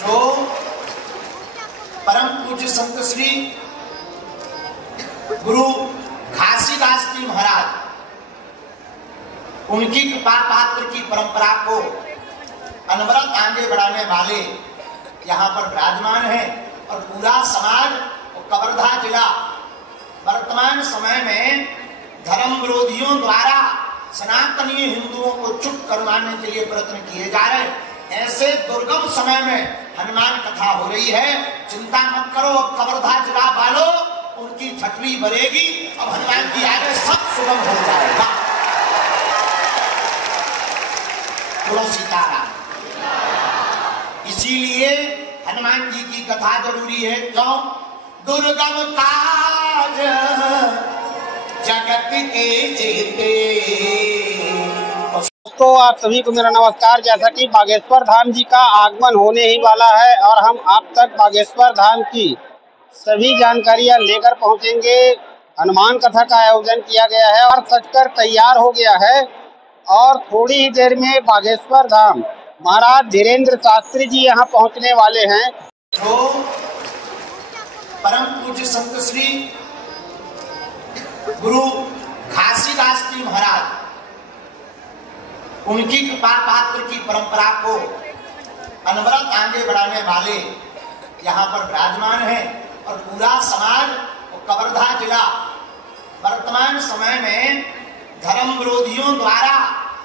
जो परम पूज्य संत श्री गुरु घासीदास जी महाराज उनकी कृपा पात्र की परंपरा को अनवरत आगे बढ़ाने वाले यहाँ पर विराजमान है और पूरा समाज और कवर्धा जिला वर्तमान समय में धर्म विरोधियों द्वारा सनातनीय हिंदुओं को चुप करवाने के लिए प्रयत्न किए जा रहे हैं। ऐसे दुर्गम समय में हनुमान कथा हो रही है। चिंता मत करो, अब कवर्धा जिला वालों उनकी छठवी बरेगी, अब हनुमान जी आगे सब सुगम हो जाएगा। बोलो सीताराम। इसीलिए हनुमान जी की कथा जरूरी है। क्यों? दुर्गम काज जगत के जेते। तो आप सभी को मेरा नमस्कार। जैसा कि बागेश्वर धाम जी का आगमन होने ही वाला है और हम आप तक बागेश्वर धाम की सभी जानकारियां लेकर पहुंचेंगे। हनुमान कथा का आयोजन किया गया है और सजकर तैयार हो गया है और थोड़ी ही देर में बागेश्वर धाम महाराज धीरेन्द्र शास्त्री जी यहां पहुंचने वाले हैं। जो परम पूज्य संत श्री गुरु घासीदास जी महाराज उनकी कृपा पात्र की परंपरा को अनवरत आगे बढ़ाने वाले यहाँ पर विराजमान है और पूरा समाज और कवर्धा जिला वर्तमान समय में धर्म विरोधियों द्वारा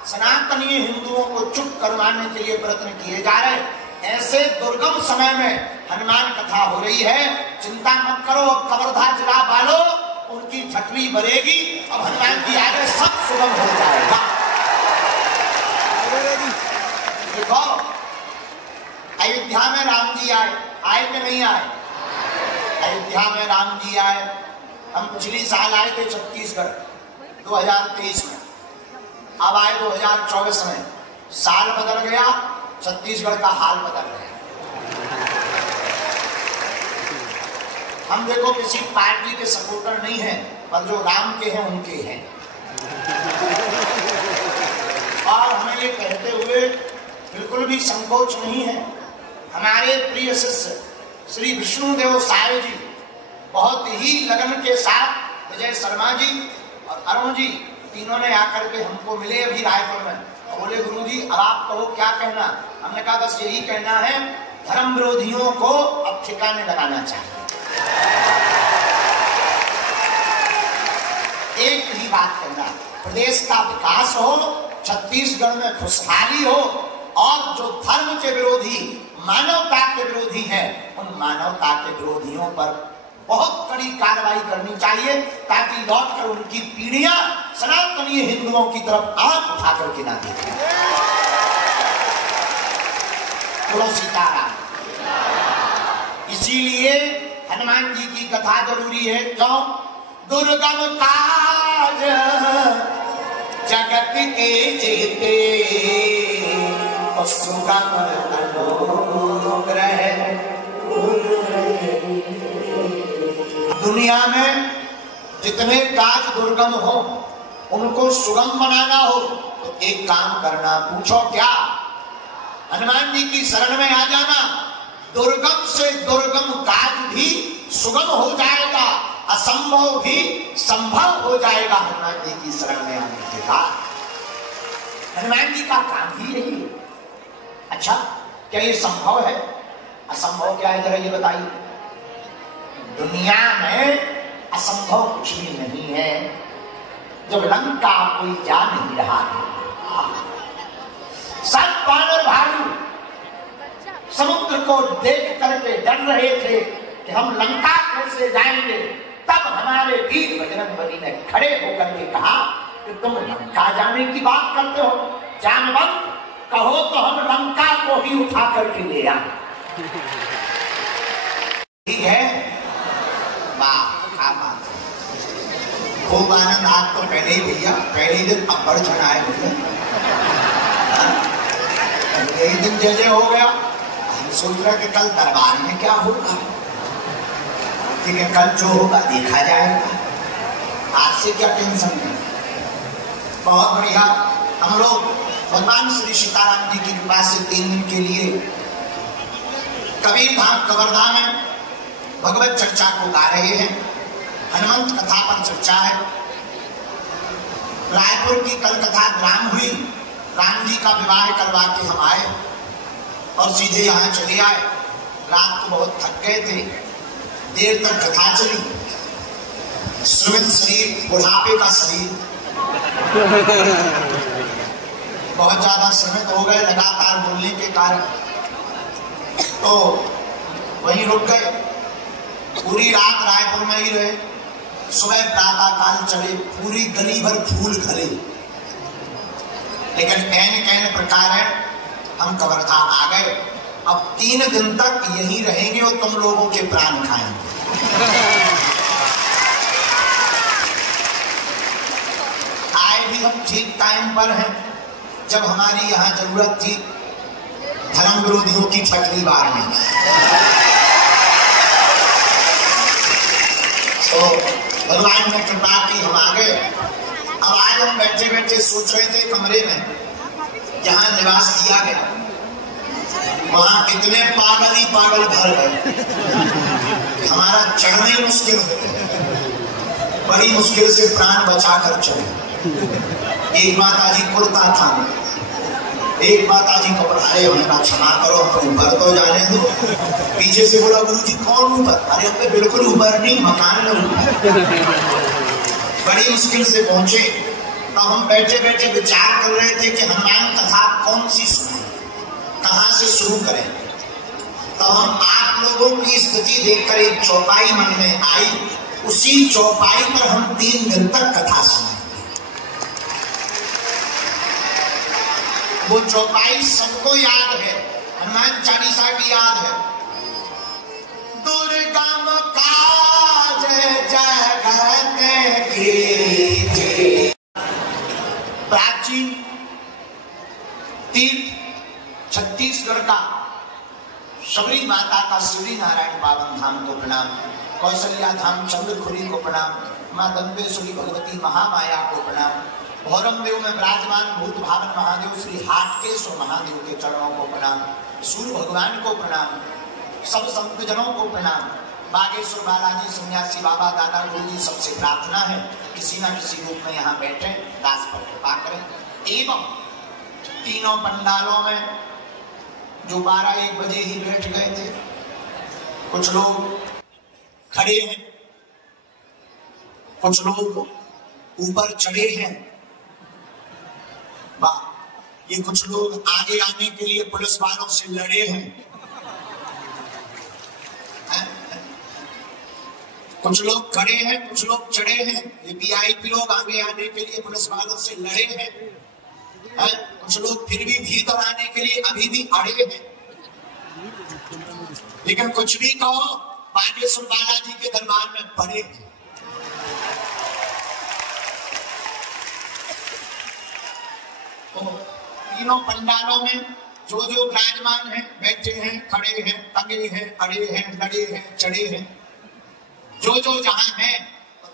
सनातनीय हिंदुओं को चुप करवाने के लिए प्रयत्न किए जा रहे हैं। ऐसे दुर्गम समय में हनुमान कथा हो रही है। चिंता मत करो, अब कवर्धा जिला वालों उनकी छठवी बरेगी, अब हनुमान जी आगे सब सुगम हो जाएगा। देखो, अयोध्या में राम जी आए कि नहीं आए? अयोध्या में राम जी आए। हम पिछली साल आए थे छत्तीसगढ़ 2023 में, अब आए 2024 में। साल बदल गया, छत्तीसगढ़ का हाल बदल गया। हम देखो किसी पार्टी के सपोर्टर नहीं हैं, पर जो राम के हैं उनके हैं। और हमें ये कहते हुए बिल्कुल भी संकोच नहीं है। हमारे प्रिय शिष्य श्री विष्णुदेव साय जी बहुत ही लगन के साथ विजय शर्मा जी और अरुण जी तीनों ने आकर के हमको मिले अभी रायपुर में और बोले गुरु जी अब आप कहो क्या कहना। हमने कहा बस यही कहना है, धर्म विरोधियों को अब ठिकाने लगाना चाहिए। एक ही बात कहना, प्रदेश का विकास हो, छत्तीसगढ़ में खुशहाली हो और जो धर्म के विरोधी मानवता के विरोधी हैं उन मानवता के विरोधियों पर बहुत कड़ी कार्रवाई करनी चाहिए ताकि लौटकर उनकी पीढ़ियां सनातनीय हिंदुओं की तरफ आंख उठाकर के ना देखें। बोलो सीताराम। इसीलिए हनुमान जी की कथा जरूरी है। क्यों? दुर्गम काज जगत के जेते सुगम अनुग्रह। दुनिया में जितने काज दुर्गम हो उनको सुगम बनाना हो तो एक काम करना, पूछो क्या? हनुमान जी की शरण में आ जाना। दुर्गम से दुर्गम काज भी सुगम हो जाएगा, असंभव भी संभव हो जाएगा हनुमान जी की शरण में आने के बाद। हनुमान जी का काम ही यही है। अच्छा, क्या ये संभव है? असंभव क्या है जरा ये बताइए। दुनिया में असंभव कुछ भी नहीं है। जब लंका कोई जा नहीं रहा था, सब वानर भालू समुद्र को देख करके डर रहे थे कि हम लंका कैसे जाएंगे, तब हमारे वीर बजरंगबली ने खड़े होकर के कहा कि तुम लंका जाने की बात करते हो, जानवंत कहो तो हम लंका को ही उठा करके ले आए। ठीक है, खूब आनंद। आज तो पहले ही भैया पहले ही दिन अब्बड़ छनाए भैया, पहले ही दिन जय हो गया। हम सोच रहे कि कल दरबार में क्या होगा, ठीक है कल जो होगा देखा जाएगा, आज से क्या टेंशन है। बहुत बढ़िया। हम लोग भगवान श्री सीताराम जी की कृपा से 3 दिन के लिए कबीर धाम कवर्धा में भगवत चर्चा को गा रहे हैं, हनुमंत कथा पर चर्चा है। रायपुर की कल कथा ग्राम हुई, राम जी का विवाह करवा के हम आए और सीधे यहाँ चले आए। रात को बहुत थक गए थे, देर तक कथा चली। श्रमित शरीर, बुढ़ापे का शरीर, बहुत ज्यादा श्रमित हो गए लगातार बोलने के कारण, तो वहीं रुक गए। पूरी रात रायपुर में ही रहे। सुबह प्रातः काल चले, पूरी गली भर फूल खले, लेकिन कहने प्रकार है हम कवर्धा आ गए। अब 3 दिन तक यहीं रहेंगे और तुम लोगों के प्राण खाएंगे। आए भी हम ठीक टाइम पर हैं, जब हमारी यहाँ जरूरत थी धर्म विरोधियों की छठवीं बार में। तो भगवान ने कृपा की, हम आ गए। अब आज हम बैठे बैठे सोच रहे थे कमरे में जहां निवास किया गया, वहां कितने पागल ही पागल भर गए। हमारा चढ़ना ही मुश्किल हो गया, बड़ी मुश्किल से प्राण बचा कर चले। एक माता जी कुर्ता था, एक माता जी कपड़ाए, उन्हें क्षमा करो हम ऊपर तो जाने दो। पीछे से बोला गुरु जी कौन ऊपर? अरे हमने बिल्कुल ऊपर नहीं, मकान में ऊपर। बड़ी मुश्किल से पहुंचे। तो हम बैठे बैठे विचार कर रहे थे कि हनुमान कथा कौन सी सुने, कहां से शुरू करें। तो हम आप लोगों की स्थिति देखकर एक चौपाई मन में आई, उसी चौपाई पर हम 3 दिन तक कथा सुने। वो चौपाई सबको याद है, हनुमान चालीसा की याद है। दुर्गम काज जगत कीजिए। प्राचीन तीर्थ छत्तीसगढ़ का शबरी माता का शिवरी नारायण पावन धाम को प्रणाम, कौशल्या धाम चंद्रखुरी को प्रणाम, माँ दंबेश्वरी भगवती महामाया को प्रणाम, भौरम देव में विराजमान भूत भावन महादेव श्री हाटकेश्वर महादेव के चरणों को प्रणाम, सूर्य भगवान को प्रणाम, सब संत जनों को प्रणाम। बागेश्वर बालाजी सन्यासी बाबा दादा गुरु जी सबसे प्रार्थना है किसी न किसी रूप में यहाँ बैठे, दास पर कृपा करें। एवं तीनों पंडालों में जो 12-1 बजे ही बैठ गए थे, कुछ लोग खड़े हैं, कुछ लोग ऊपर चढ़े हैं। ये कुछ लोग आगे आने के लिए पुलिस वालों से लड़े हैं, कुछ लोग खड़े हैं, कुछ लोग चढ़े हैं। ये वीआईपी लोग आगे आने के लिए पुलिस वालों से लड़े हैं, कुछ लोग फिर भी भीतर आने के लिए अभी भी अड़े हैं। लेकिन कुछ भी कहो, बागेश्वर बालाजी के दरबार में पड़े हैं। तीनों पंडालों में जो जो विराजमान हैं, बैठे हैं, खड़े हैं, टंगे हैं, अड़े हैं, लड़े हैं, चढ़े हैं, जो जो जहां है,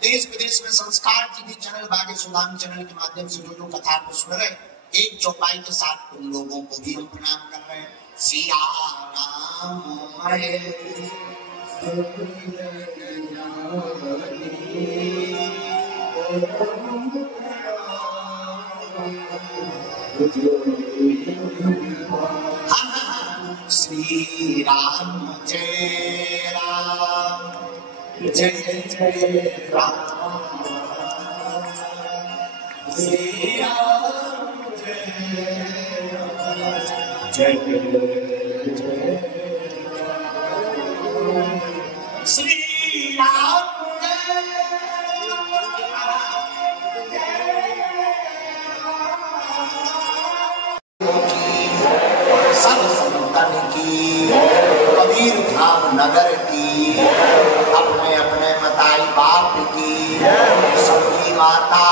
देश विदेश में संस्कार TV channel, Bageshwar Dham channel के माध्यम से जो जो कथा को सुन रहे, एक चौपाई के साथ उन लोगों को भी हम प्रणाम कर रहे हैं। सिया श्री राम जय राम, जय जय राम, श्री राम जय जय श्री राम कबीर धाम नगर की, अपने अपने मताई बाप की, सबकी माता